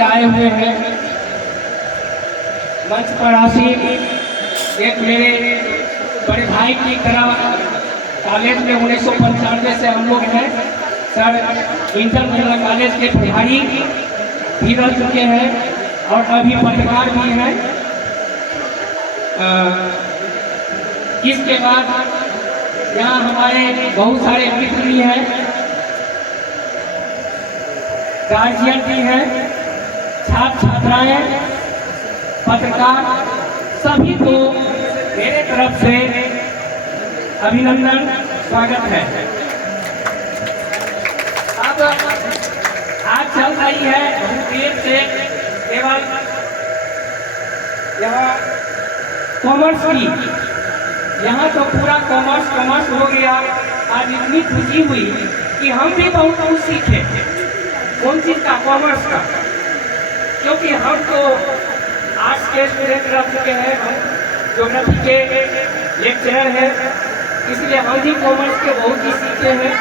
से आए हुए हैं। मंच पर आसीन एक मेरे बड़े भाई की तरह कॉलेज में 1995 से हम लोग हैं। सर इंटर महिला कॉलेज के प्रभारी भी रह चुके हैं और अभी पत्रकार भी हैं। इसके बाद यहाँ हमारे बहुत सारे मित्र भी हैं, गार्जियन भी हैं, छात्र छात्राएं, पत्रकार, सभी को मेरे तरफ से अभिनंदन, स्वागत है। अब आज चल रही है बहुत देर से केवल यहाँ कॉमर्स की, यहाँ तो पूरा कॉमर्स हो गया। आज इतनी खुशी हुई कि हम भी बहुत कुछ सीखे। कौन चीज़ का? कॉमर्स का। क्योंकि हम तो आर्ट्स के स्टूडेंट रह चुके हैं, हम ज्योग्राफी के लेक्चरर हैं, इसलिए हम भी कॉमर्स के बहुत ही सीखे हैं।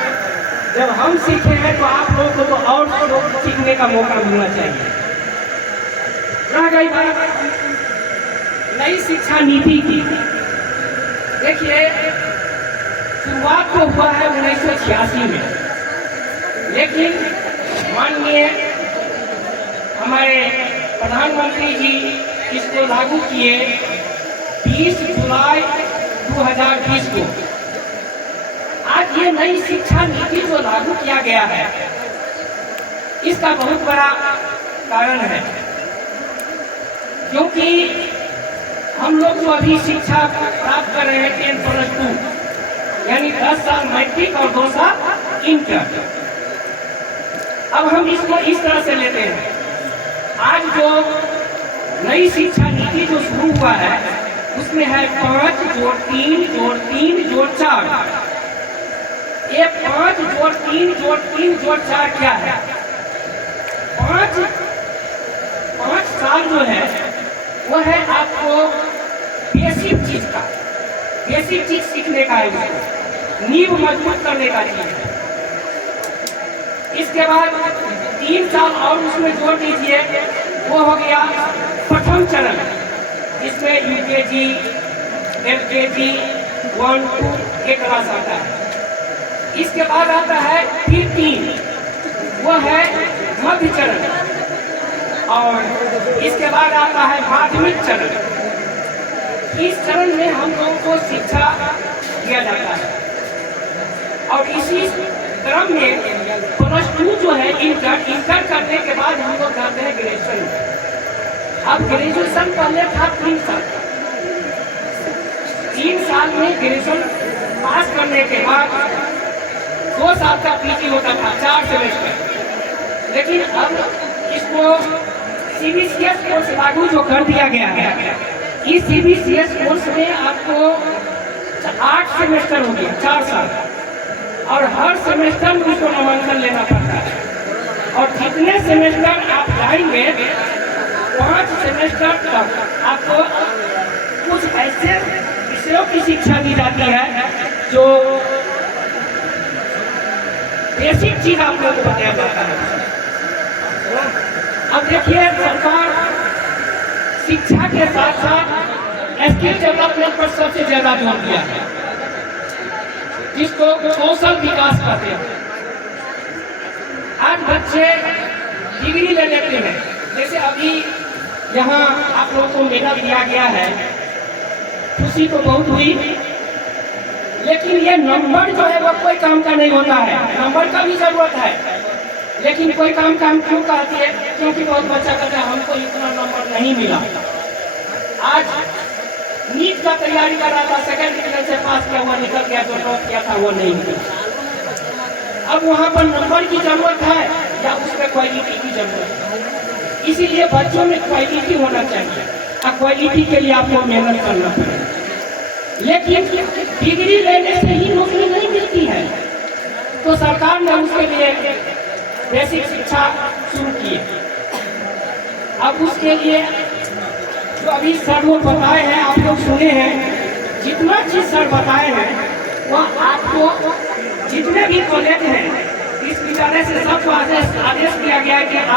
जब हम सीखे हैं तो आप लोगों को तो और लोग सीखने का मौका मिलना चाहिए। रह गई बात नई शिक्षा नीति की। देखिए, शुरुआत तो हुआ है 1986 में, लेकिन माननीय हमारे प्रधानमंत्री जी इसको लागू किए 20 जुलाई 2020 को। आज ये नई शिक्षा नीति जो लागू किया गया है, इसका बहुत बड़ा कारण है, क्योंकि हम लोग जो अभी शिक्षा प्राप्त कर रहे हैं 10+2 यानी 10 साल मैट्रिक और 2 साल इंटर। अब हम इसको इस तरह से लेते हैं। आज जो नई शिक्षा नीति जो शुरू हुआ है उसमें है 5 जोड़ 3 जोड़ 3 जोड़ 4। ये 5 जोड़ 3 जोड़ 3 जोड़ 4 क्या है? 5 साल जो है वो है आपको बेसिक चीज सीखने का है, नींव मजबूत करने का चीज है। इसके बाद 3 साल और उसमें जोड़ दीजिए, वो हो गया प्रथम चरण, जिसमें यूकेजी, एलकेजी 1, 2 के क्लास आता है। इसके बाद आता है फिर 3, वो है मध्य चरण, और इसके बाद आता है माध्यमिक चरण। इस चरण में हम लोगों को शिक्षा दिया जाता है, और इसी क्रम में +2 जो है इंटर करने के बाद हम लोग जाते हैं ग्रेजुएशन। अब ग्रेजुएशन पहले था 3 साल। 3 साल में ग्रेजुएशन पास करने के बाद 2 साल का पीजी होता था, 4 सेमेस्टर। लेकिन अब इसको CBCS कोर्स लागू जो कर दिया गया है, इस CBCS कोर्स में आपको 8 सेमेस्टर हो गया, 4 साल, और हर सेमेस्टर में उसको नामांकन लेना पड़ता है। और जितने सेमेस्टर आप जाएंगे 5 सेमेस्टर तक आपको कुछ ऐसे विषयों की शिक्षा दी जाती है जो बेसिक चीज आप लोगों को बताया जाता है। अब देखिए, सरकार शिक्षा के साथ साथ स्किल डेवलपमेंट पर सबसे ज्यादा जोर दिया है, जिसको कौशल विकास कहते हैं। आज बच्चे डिग्री ले लेते हैं, जैसे अभी यहाँ आप लोगों को मेडल दिया गया है, खुशी तो बहुत हुई, लेकिन ये नंबर जो है वो कोई काम का नहीं होता है। नंबर का भी जरूरत है, लेकिन कोई काम क्यों कहती है? क्योंकि बहुत बच्चा कहता है हमको इतना नंबर नहीं मिला। आज नीट का तैयारी कर रहा था, सेकंड डिवीजन से पास किया हुआ निकल गया, जो टॉप किया था वो नहीं मिला। अब वहाँ पर नंबर की जरूरत है या उसमें क्वालिटी की जरूरत है? इसीलिए बच्चों में क्वालिटी होना चाहिए, और क्वालिटी के लिए आपको मेहनत करना पड़ेगा। लेकिन डिग्री लेने से ही नौकरी नहीं मिलती है, तो सरकार ने उसके लिए बेसिक शिक्षा शुरू की है। अब उसके लिए जो अभी सर लोग बताए हैं, आप लोग सुने हैं, जितना चीज सर बताए हैं वह आपको जितने भी कॉलेज हैं इस विद्यालय से सबको आदेश दिया गया है कि